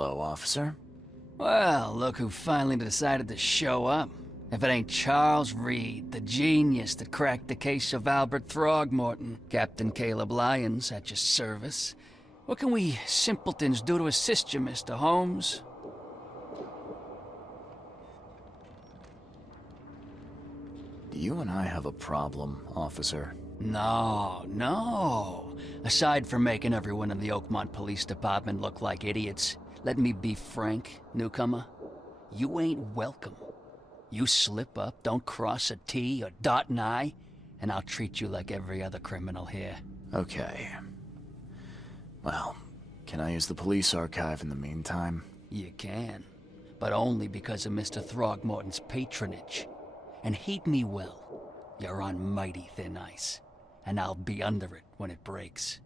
Hello, officer. Well, look who finally decided to show up. If it ain't Charles Reed, the genius that cracked the case of Albert Throgmorton. Captain Caleb Lyons at your service. What can we simpletons do to assist you, Mr. Holmes? Do you and I have a problem, officer? No. Aside from making everyone in the Oakmont Police Department look like idiots, let me be frank, newcomer. You ain't welcome. You slip up, don't cross a T or dot an I, and I'll treat you like every other criminal here. Okay. Well, can I use the police archive in the meantime? You can, but only because of Mr. Throgmorton's patronage. And heed me well, you're on mighty thin ice, and I'll be under it when it breaks.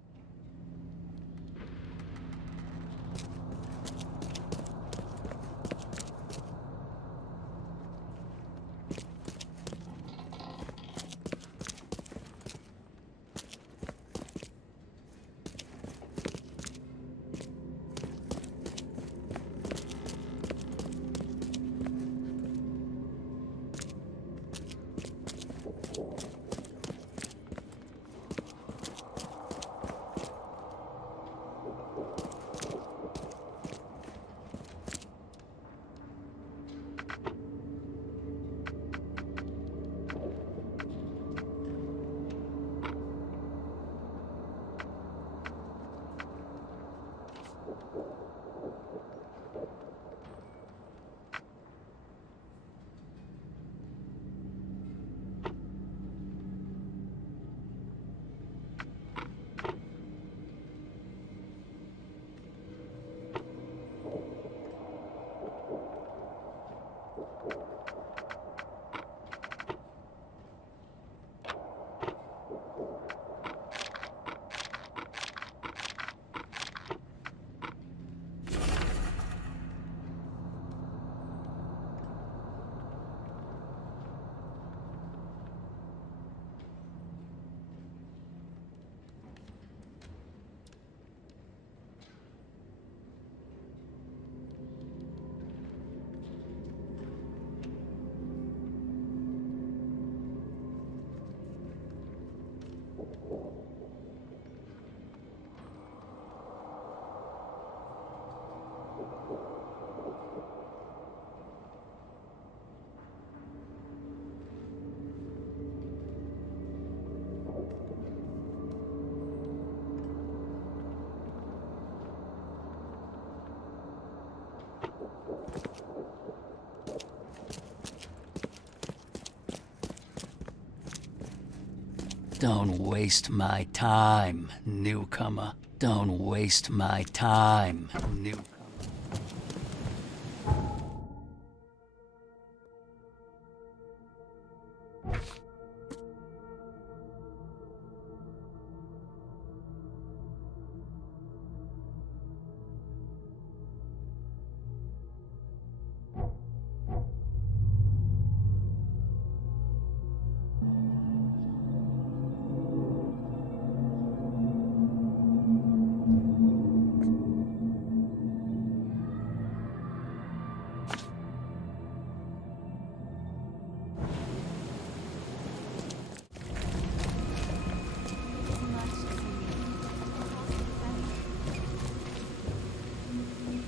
Don't waste my time, newcomer. Don't waste my time, newcomer.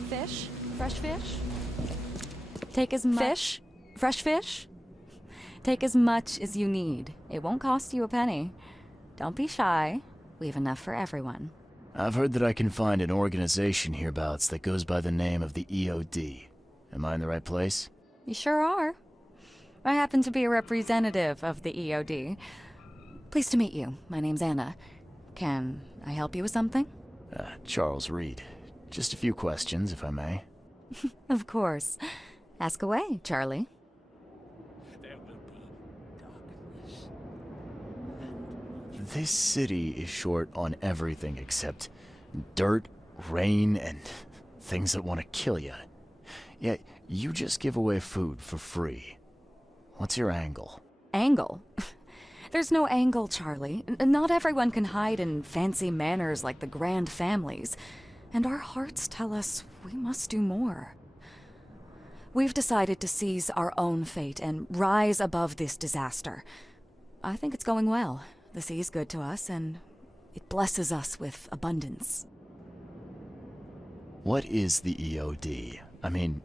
Fish? Fresh fish? Take as much. Fish? Fresh fish? Take as much as you need. It won't cost you a penny. Don't be shy. We have enough for everyone. I've heard that I can find an organization hereabouts that goes by the name of the EOD. Am I in the right place? You sure are. I happen to be a representative of the EOD. Pleased to meet you. My name's Anna. Can I help you with something? Charles Reed. Just a few questions, if I may. Of course. Ask away, Charlie. There will be darkness. This city is short on everything except dirt, rain, and things that want to kill you. Yet, you just give away food for free. What's your angle? Angle? There's no angle, Charlie. Not everyone can hide in fancy manners like the grand families. And our hearts tell us we must do more. We've decided to seize our own fate and rise above this disaster. I think it's going well. The sea's good to us, and it blesses us with abundance. What is the EOD? I mean,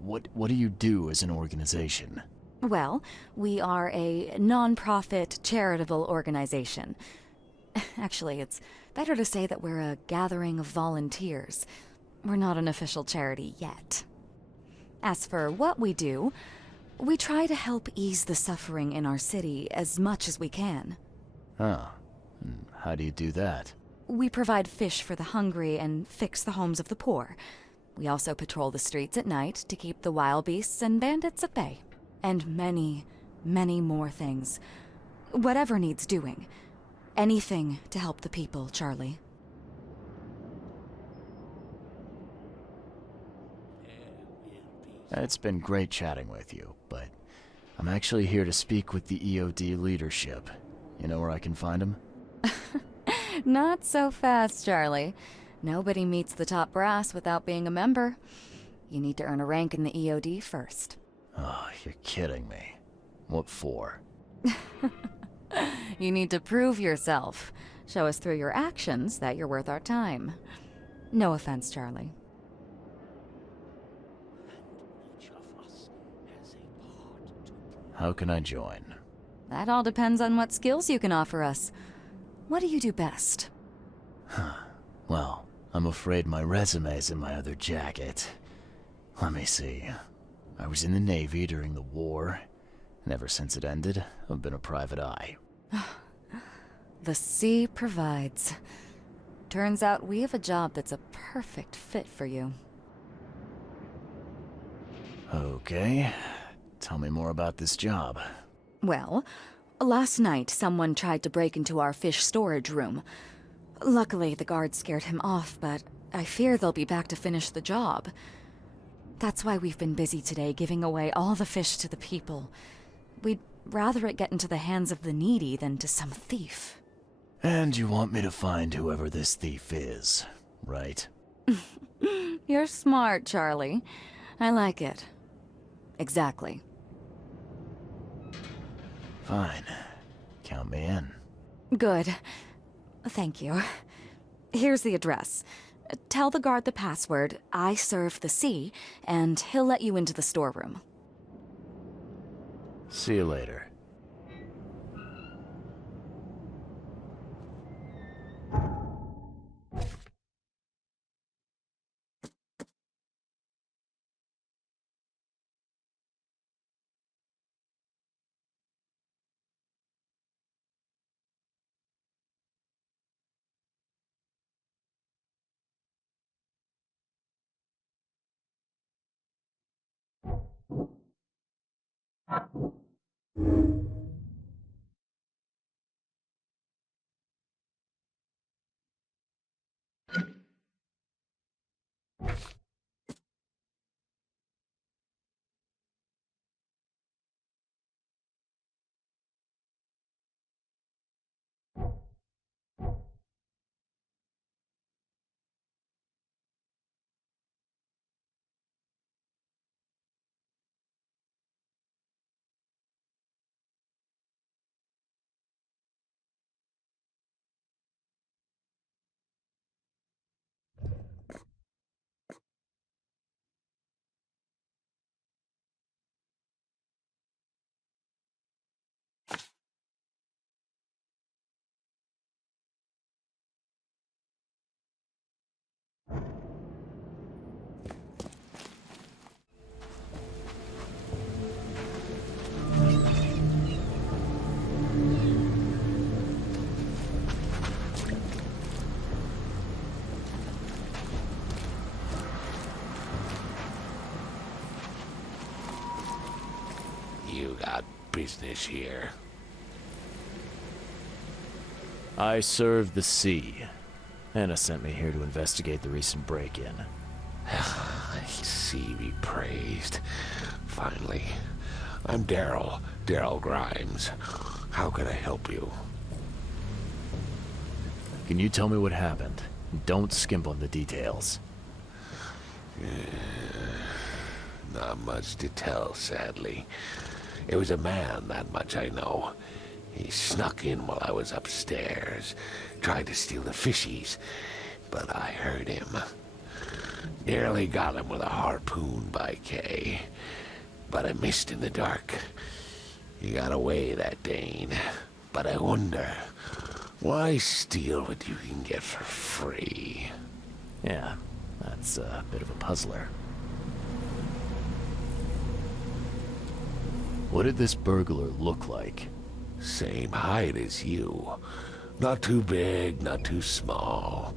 what do you do as an organization? Well, we are a non-profit charitable organization. Actually, it's better to say that we're a gathering of volunteers. We're not an official charity yet. As for what we do, we try to help ease the suffering in our city as much as we can. Huh. And how do you do that? We provide fish for the hungry and fix the homes of the poor. We also patrol the streets at night to keep the wild beasts and bandits at bay. And many, many more things. Whatever needs doing. Anything to help the people, Charlie. It's been great chatting with you, but I'm actually here to speak with the EOD leadership. You know where I can find them? Not so fast, Charlie. Nobody meets the top brass without being a member. You need to earn a rank in the EOD first. Oh, you're kidding me. What for? You need to prove yourself. Show us through your actions that you're worth our time. No offense, Charlie. Each of us has a part to play. How can I join? That all depends on what skills you can offer us. What do you do best? Well, I'm afraid my resume's in my other jacket. Let me see. I was in the Navy during the war, and ever since it ended, I've been a private eye. The sea provides. Turns out we have a job that's a perfect fit for you. Okay. Tell me more about this job. Well, last night someone tried to break into our fish storage room. Luckily, the guards scared him off, but I fear they'll be back to finish the job. That's why we've been busy today giving away all the fish to the people. We'd rather it get into the hands of the needy than to some thief. And you want me to find whoever this thief is, right? You're smart, Charlie. I like it. Exactly. Fine. Count me in. Good. Thank you. Here's the address. Tell the guard the password, I serve the sea, and he'll let you into the storeroom. See you later. You got business here. I serve the sea. Anna sent me here to investigate the recent break-in. Sea be praised. Finally. I'm Daryl Grimes. How can I help you? Can you tell me what happened? Don't skimp on the details. Not much to tell, sadly. It was a man, that much I know. He snuck in while I was upstairs, tried to steal the fishies, but I heard him. Nearly got him with a harpoon by Kay, but I missed in the dark. He got away, that Dane. But I wonder, why steal what you can get for free? Yeah, that's a bit of a puzzler. What did this burglar look like? Same height as you. Not too big, not too small.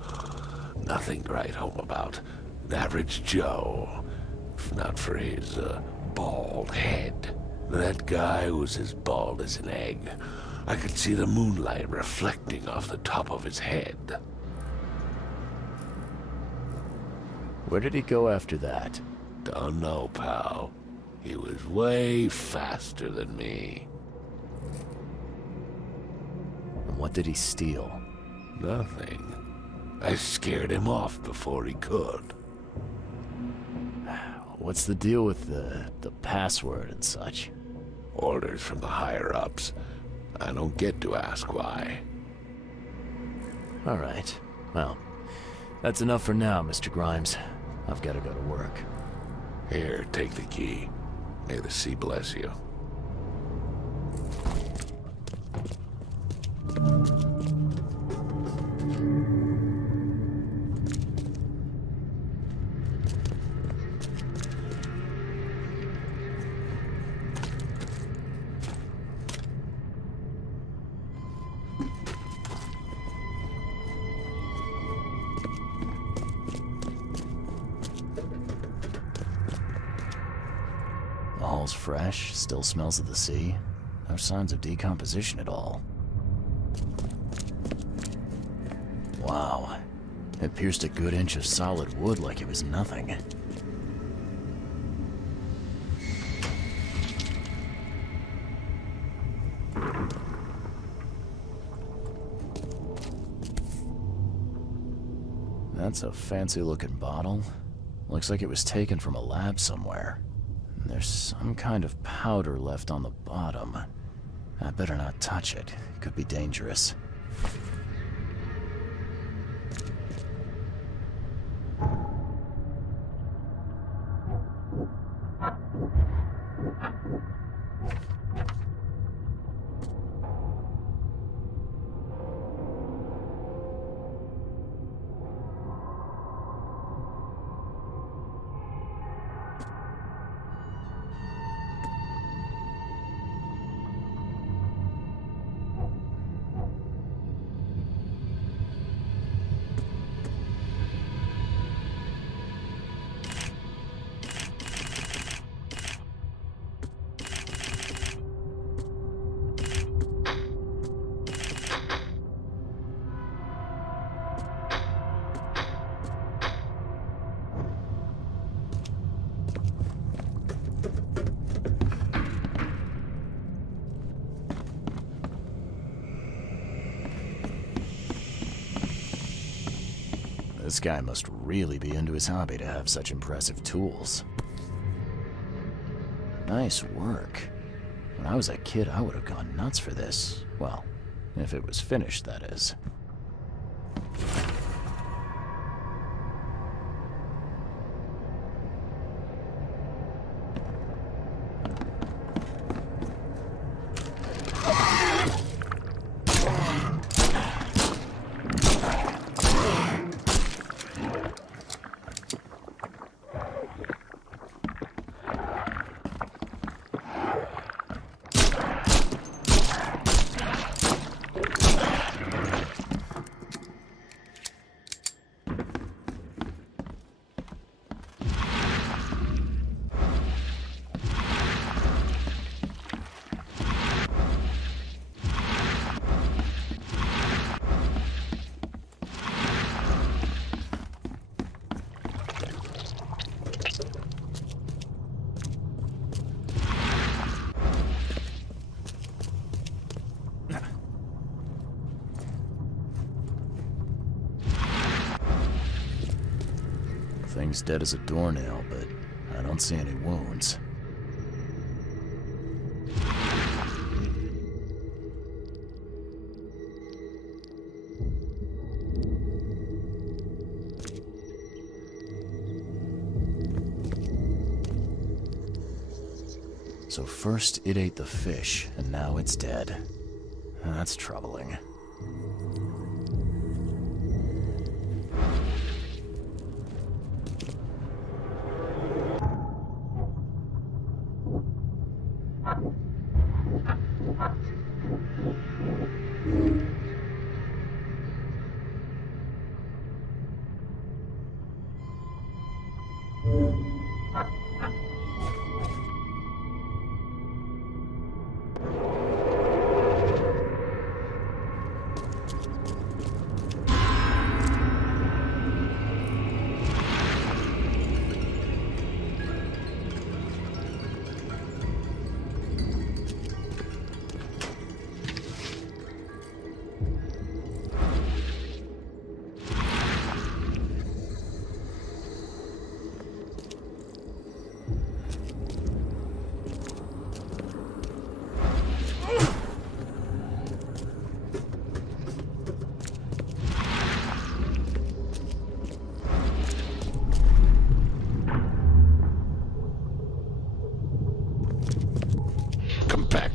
Nothing to write home about. An average Joe. If not for his, bald head. That guy was as bald as an egg. I could see the moonlight reflecting off the top of his head. Where did he go after that? Don't know, pal. He was way faster than me. And what did he steal? Nothing. I scared him off before he could. What's the deal with the password and such? Orders from the higher-ups. I don't get to ask why. All right. Well, that's enough for now, Mr. Grimes. I've got to go to work. Here, take the key. May the sea bless you. The hall's fresh, still smells of the sea. No signs of decomposition at all. Wow. It pierced a good inch of solid wood like it was nothing. That's a fancy-looking bottle. Looks like it was taken from a lab somewhere. There's some kind of powder left on the bottom. I better not touch it. It could be dangerous. This guy must really be into his hobby to have such impressive tools. Nice work. When I was a kid, I would have gone nuts for this. Well, if it was finished, that is. Thing's dead as a doornail, but I don't see any wounds. So first it ate the fish, and now it's dead. That's troubling.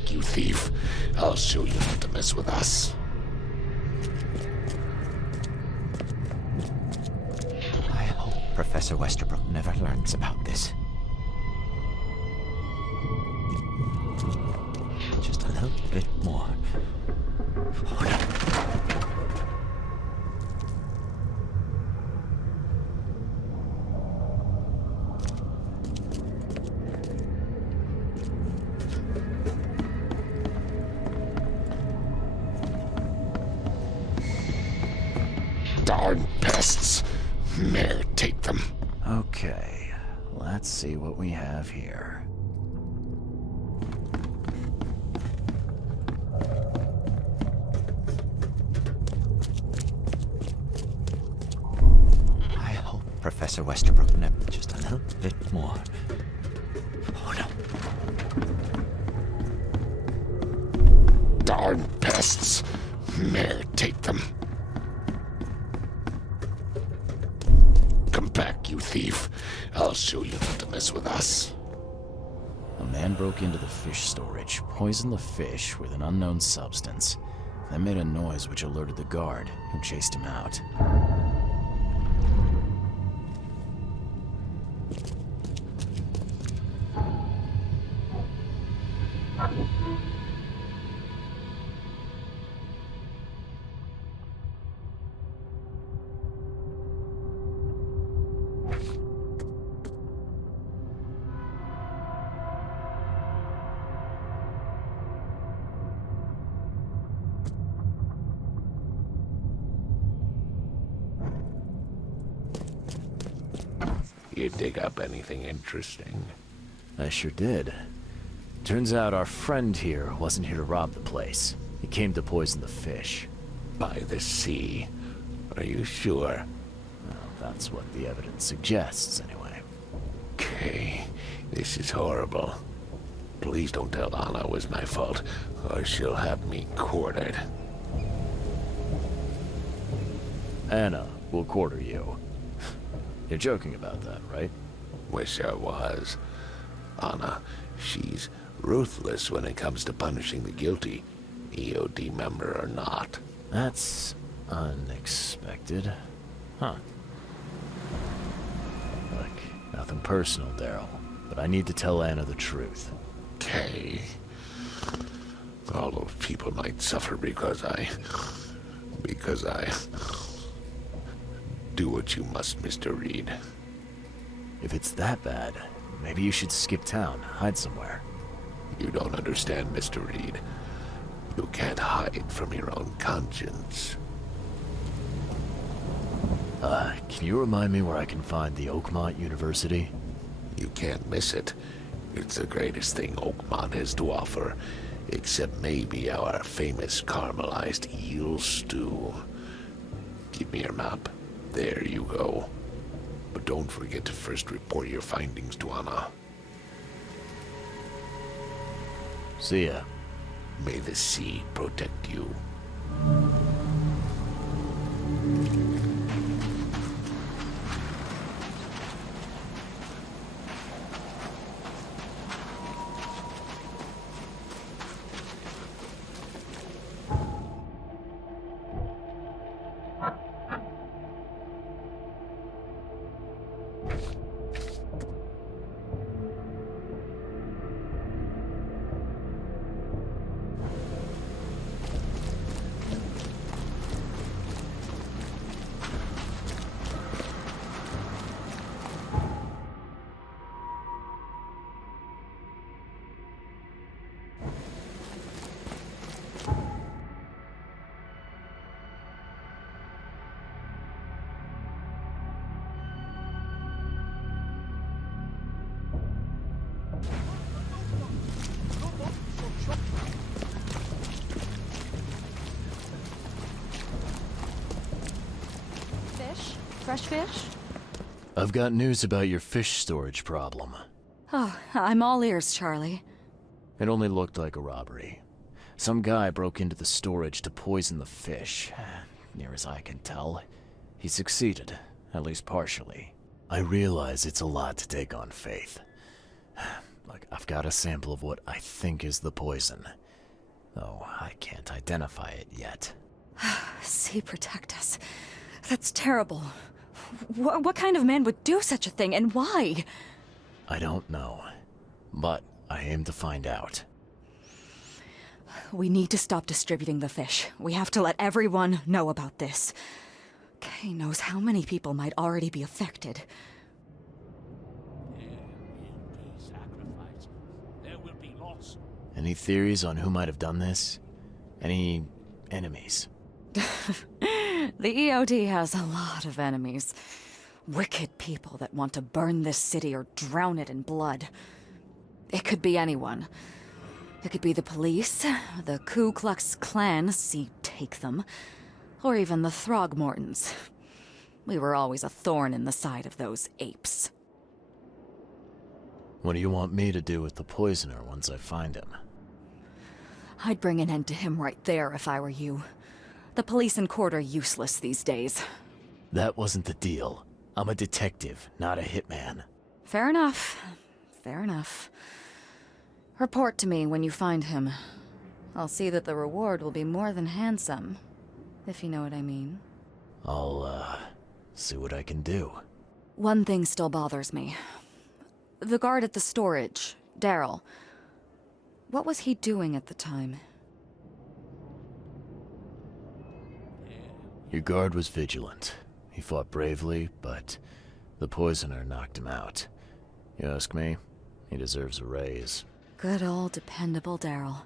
You thief. I'll show you not to mess with us. I hope Professor Westerbrook never learns about this. Just a little bit more. Oh, no. Darn pests. Mere take them. Okay, let's see what we have here. I hope Professor Westerbrook never... Just a little bit more. Oh no. Darn pests. Mere take them. Come back, you thief. I'll show you not to mess with us. A man broke into the fish storage, poisoned the fish with an unknown substance, then made a noise which alerted the guard, who chased him out. You dig up anything interesting? I sure did. Turns out our friend here wasn't here to rob the place. He came to poison the fish. By the sea. Are you sure? Well, that's what the evidence suggests, anyway. Okay, this is horrible. Please don't tell Anna it was my fault, or she'll have me quartered. Anna will quarter you. You're joking about that, right? Wish I was. Anna, she's ruthless when it comes to punishing the guilty, EOD member or not. That's unexpected. Huh. Look, nothing personal, Daryl, but I need to tell Anna the truth. Okay. All those people might suffer because I do what you must, Mr. Reed. If it's that bad, maybe you should skip town, hide somewhere. You don't understand, Mr. Reed. You can't hide from your own conscience. Can you remind me where I can find the Oakmont University? You can't miss it. It's the greatest thing Oakmont has to offer, except maybe our famous caramelized eel stew. Give me your map. There you go. But don't forget to first report your findings to Anna. See ya. May the sea protect you. Fish? Fresh fish? I've got news about your fish storage problem. Oh, I'm all ears, Charlie. It only looked like a robbery. Some guy broke into the storage to poison the fish. Near as I can tell, he succeeded, at least partially. I realize it's a lot to take on faith. Look, I've got a sample of what I think is the poison, though I can't identify it yet. Sea protect us. That's terrible. What kind of man would do such a thing, and why? I don't know, but I aim to find out. We need to stop distributing the fish. We have to let everyone know about this. Kay knows how many people might already be affected. There will be sacrifice. There will be loss. Any theories on who might have done this? Any enemies? The EOD has a lot of enemies. Wicked people that want to burn this city or drown it in blood. It could be anyone. It could be the police, the Ku Klux Klan, see take them, or even the Throgmortons. We were always a thorn in the side of those apes. What do you want me to do with the poisoner once I find him? I'd bring an end to him right there if I were you. The police and court are useless these days. That wasn't the deal. I'm a detective, not a hitman. Fair enough. Fair enough. Report to me when you find him. I'll see that the reward will be more than handsome, if you know what I mean. I'll, see what I can do. One thing still bothers me. The guard at the storage, Daryl. What was he doing at the time? Your guard was vigilant. He fought bravely, but the poisoner knocked him out. You ask me, he deserves a raise. Good old dependable Daryl.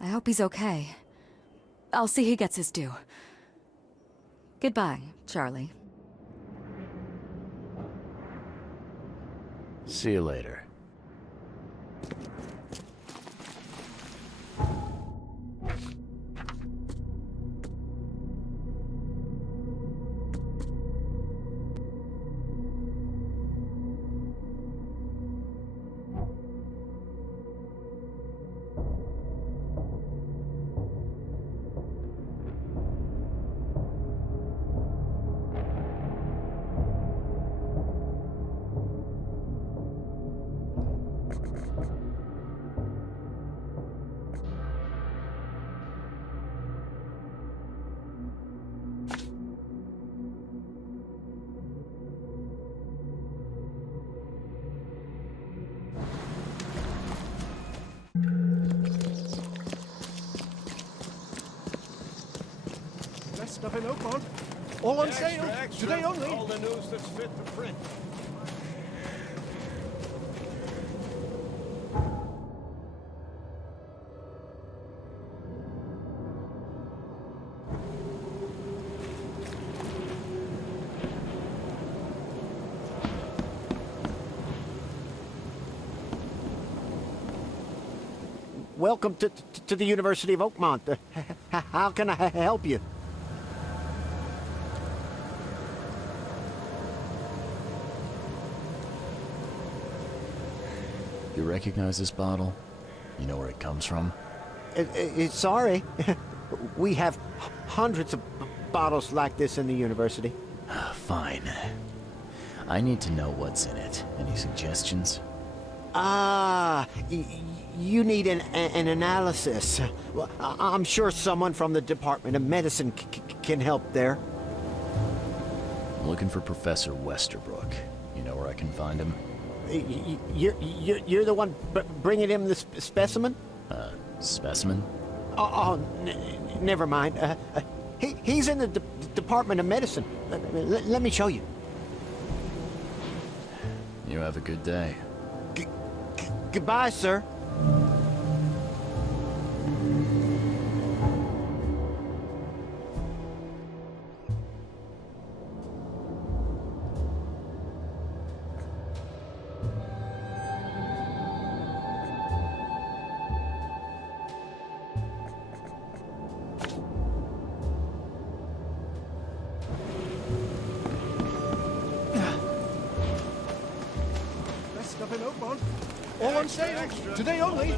I hope he's okay. I'll see he gets his due. Goodbye, Charlie. See you later. Best stuff in Oakmont. All on sale. Today only. All the news that's fit for print. Welcome to the University of Oakmont. How can I help you? You recognize this bottle? You know where it comes from? Sorry. We have hundreds of bottles like this in the university. Fine. I need to know what's in it. Any suggestions? You need an analysis. Well, I'm sure someone from the Department of Medicine can help there. I'm looking for Professor Westerbrook. You know where I can find him? You're the one bringing him the specimen? Specimen? Never mind. He's in the Department of Medicine. Let me show you. You have a good day. Goodbye, sir. Best stuff in Oakmont. All on sale. Today only.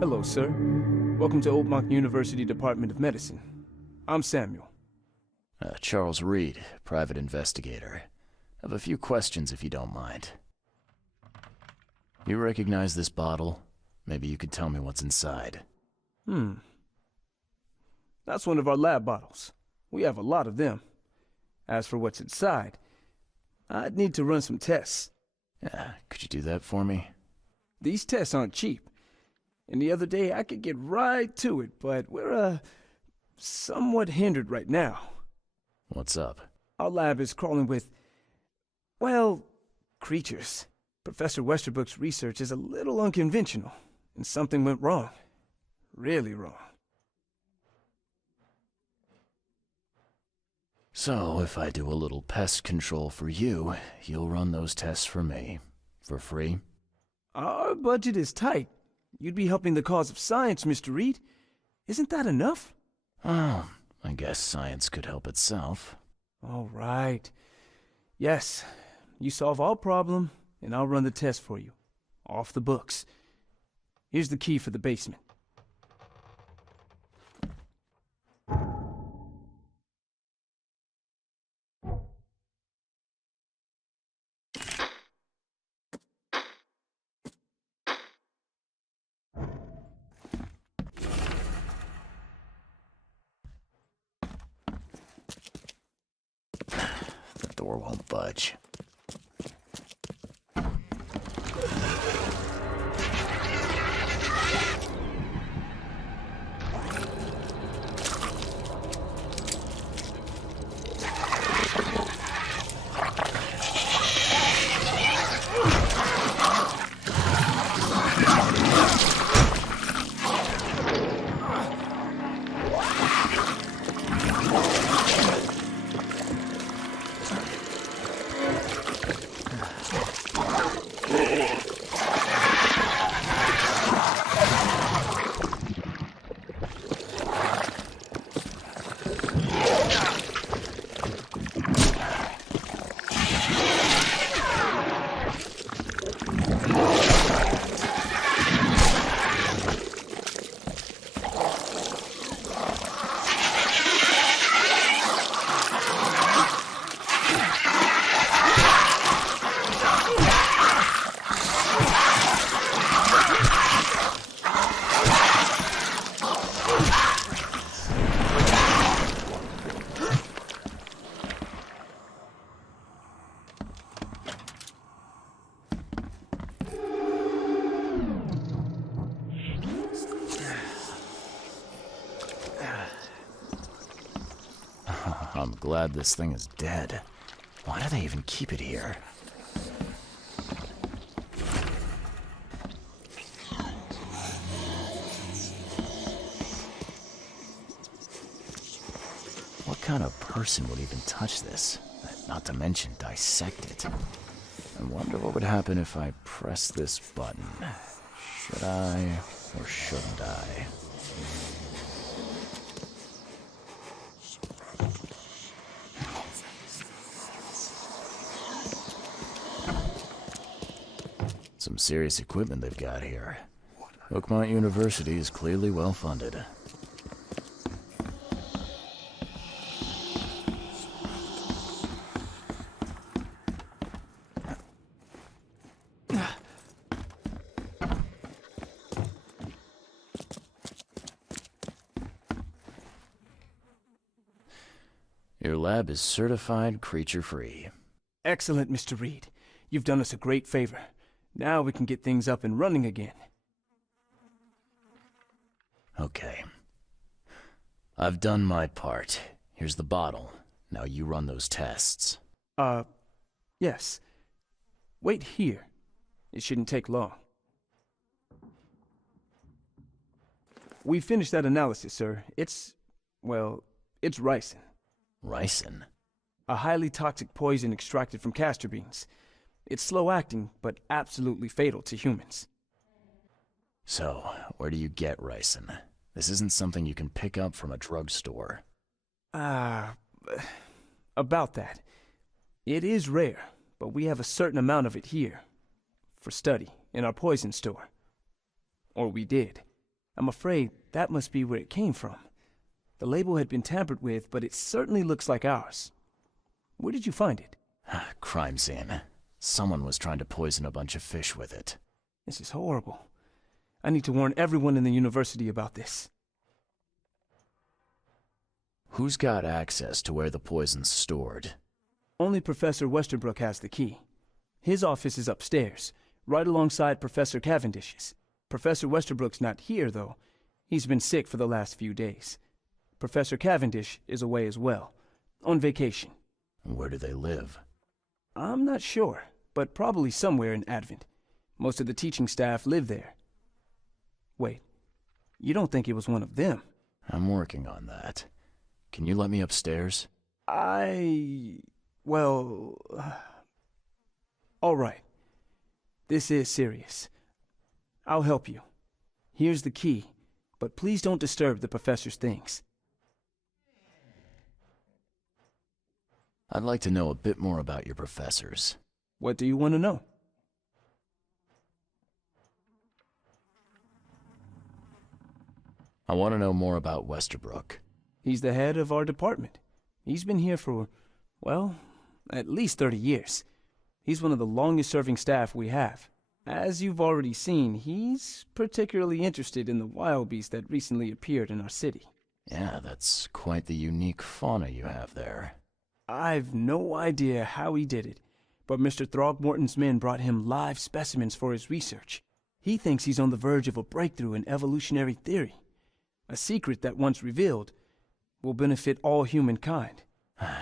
Hello, sir. Welcome to Oakmont University Department of Medicine. I'm Samuel. Charles Reed, private investigator. I have a few questions if you don't mind. You recognize this bottle? Maybe you could tell me what's inside. That's one of our lab bottles. We have a lot of them. As for what's inside, I'd need to run some tests. Yeah, could you do that for me? These tests aren't cheap. And the other day I could get right to it, but we're, somewhat hindered right now. What's up? Our lab is crawling with, well, creatures. Professor Westerbrook's research is a little unconventional, and something went wrong. Really wrong. So, if I do a little pest control for you, you'll run those tests for me. For free? Our budget is tight. You'd be helping the cause of science, Mr. Reed. Isn't that enough? Oh, I guess science could help itself. All right. Yes, you solve our problem, and I'll run the test for you. Off the books. Here's the key for the basement. The door won't budge. I'm glad this thing is dead. Why do they even keep it here? What kind of person would even touch this? Not to mention dissect it. I wonder what would happen if I press this button. Should I or shouldn't I? Some serious equipment they've got here. Oakmont University is clearly well funded. Your lab is certified creature-free. Excellent, Mr. Reed. You've done us a great favor. Now we can get things up and running again. Okay. I've done my part. Here's the bottle. Now you run those tests. Yes. Wait here. It shouldn't take long. We finished that analysis, sir. It's ricin. Ricin? A highly toxic poison extracted from castor beans. It's slow-acting, but absolutely fatal to humans. So, where do you get ricin? This isn't something you can pick up from a drugstore. About that. It is rare, but we have a certain amount of it here. For study, in our poison store. Or we did. I'm afraid that must be where it came from. The label had been tampered with, but it certainly looks like ours. Where did you find it? Crime scene. Someone was trying to poison a bunch of fish with it. This is horrible. I need to warn everyone in the university about this. Who's got access to where the poison's stored? Only Professor Westerbrook has the key. His office is upstairs, right alongside Professor Cavendish's. Professor Westerbrook's not here, though. He's been sick for the last few days. Professor Cavendish is away as well, on vacation. Where do they live? I'm not sure, but probably somewhere in Advent. Most of the teaching staff live there. Wait, you don't think it was one of them? I'm working on that. Can you let me upstairs? Well... all right. This is serious. I'll help you. Here's the key, but please don't disturb the professor's things. I'd like to know a bit more about your professors. What do you want to know? I want to know more about Westerbrook. He's the head of our department. He's been here for, well, at least 30 years. He's one of the longest-serving staff we have. As you've already seen, he's particularly interested in the wild beast that recently appeared in our city. Yeah, that's quite the unique fauna you have there. I've no idea how he did it, but Mr. Throgmorton's men brought him live specimens for his research. He thinks he's on the verge of a breakthrough in evolutionary theory. A secret that, once revealed, will benefit all humankind.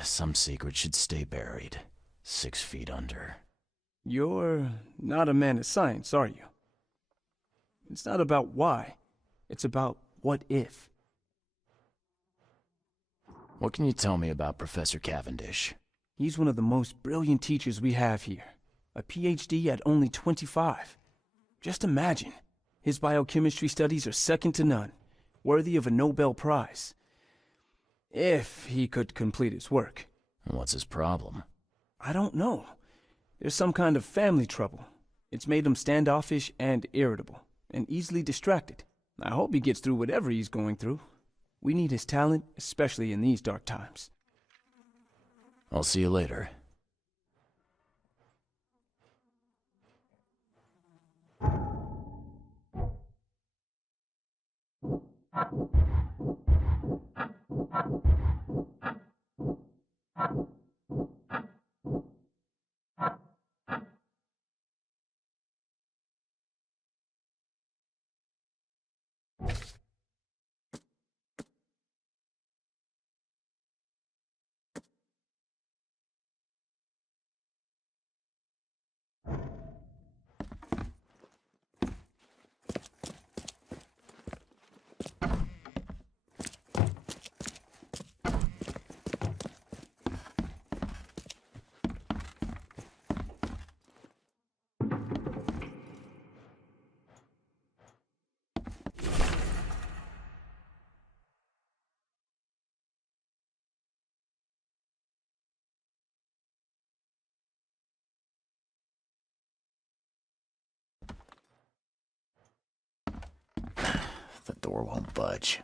Some secret should stay buried, 6 feet under. You're not a man of science, are you? It's not about why. It's about what if. What can you tell me about Professor Cavendish? He's one of the most brilliant teachers we have here. A PhD at only 25. Just imagine. His biochemistry studies are second to none, worthy of a Nobel Prize. If he could complete his work. What's his problem? I don't know. There's some kind of family trouble. It's made him standoffish and irritable, and easily distracted. I hope he gets through whatever he's going through. We need his talent, especially in these dark times. I'll see you later. The door won't budge.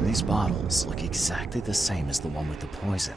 These bottles look exactly the same as the one with the poison.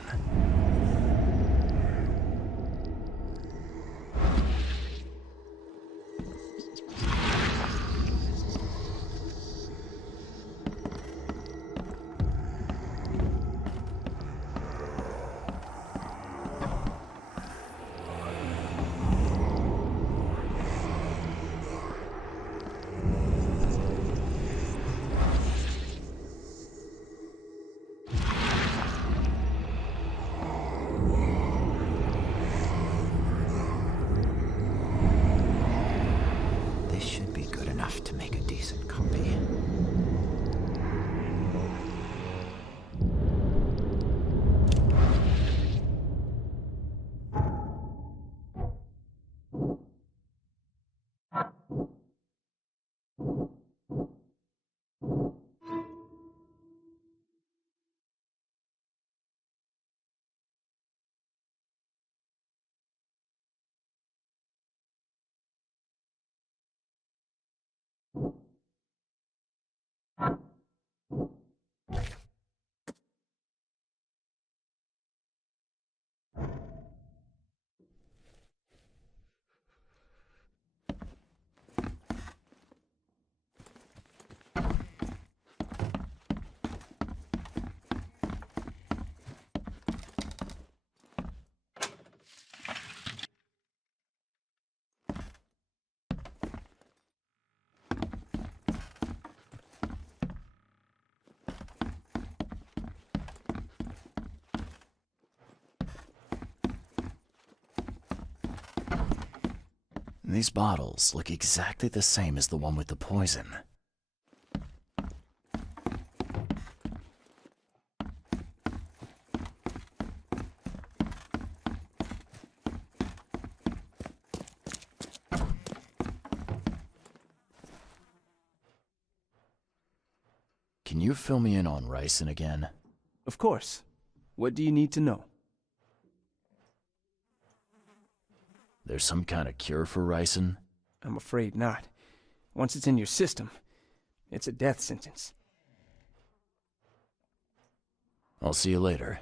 This should be good enough to make a decent copy. These bottles look exactly the same as the one with the poison. Can you fill me in on ricin again? Of course. What do you need to know? There's some kind of cure for ricin? I'm afraid not. Once it's in your system, it's a death sentence. I'll see you later.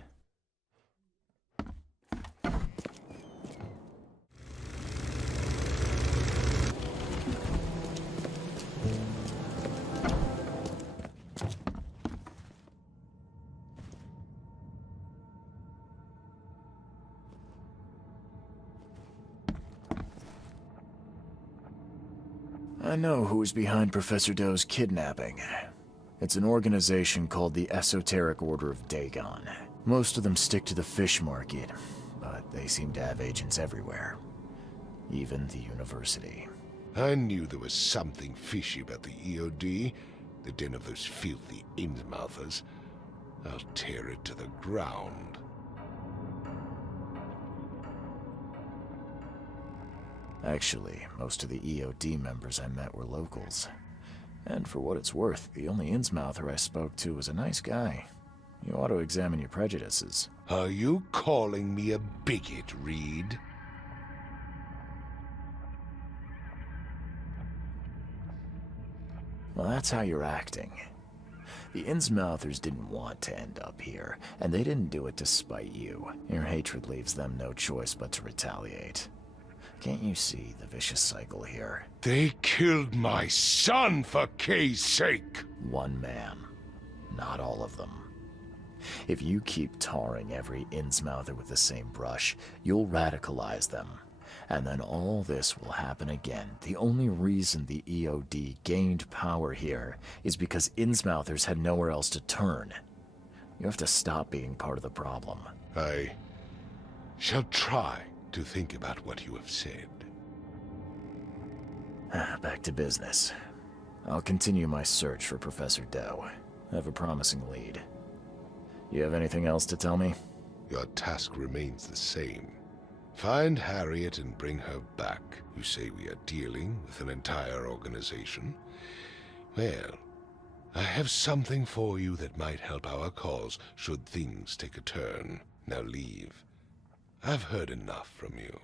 I know who's behind Professor Doe's kidnapping. It's an organization called the Esoteric Order of Dagon. Most of them stick to the fish market, but they seem to have agents everywhere. Even the university. I knew there was something fishy about the EOD, the den of those filthy Innsmouthers. I'll tear it to the ground. Actually, most of the EOD members I met were locals. And for what it's worth, the only Innsmouther I spoke to was a nice guy. You ought to examine your prejudices. Are you calling me a bigot, Reed? Well, that's how you're acting. The Innsmouthers didn't want to end up here, and they didn't do it to spite you. Your hatred leaves them no choice but to retaliate. Can't you see the vicious cycle here? They killed my son, for Kay's sake! One man, not all of them. If you keep tarring every Innsmouther with the same brush, you'll radicalize them. And then all this will happen again. The only reason the EOD gained power here is because Innsmouthers had nowhere else to turn. You have to stop being part of the problem. I shall try to think about what you have said. Back to business. I'll continue my search for Professor Doe. I have a promising lead. You have anything else to tell me? Your task remains the same. Find Harriet and bring her back. You say we are dealing with an entire organization? Well, I have something for you that might help our cause should things take a turn. Now leave. I've heard enough from you.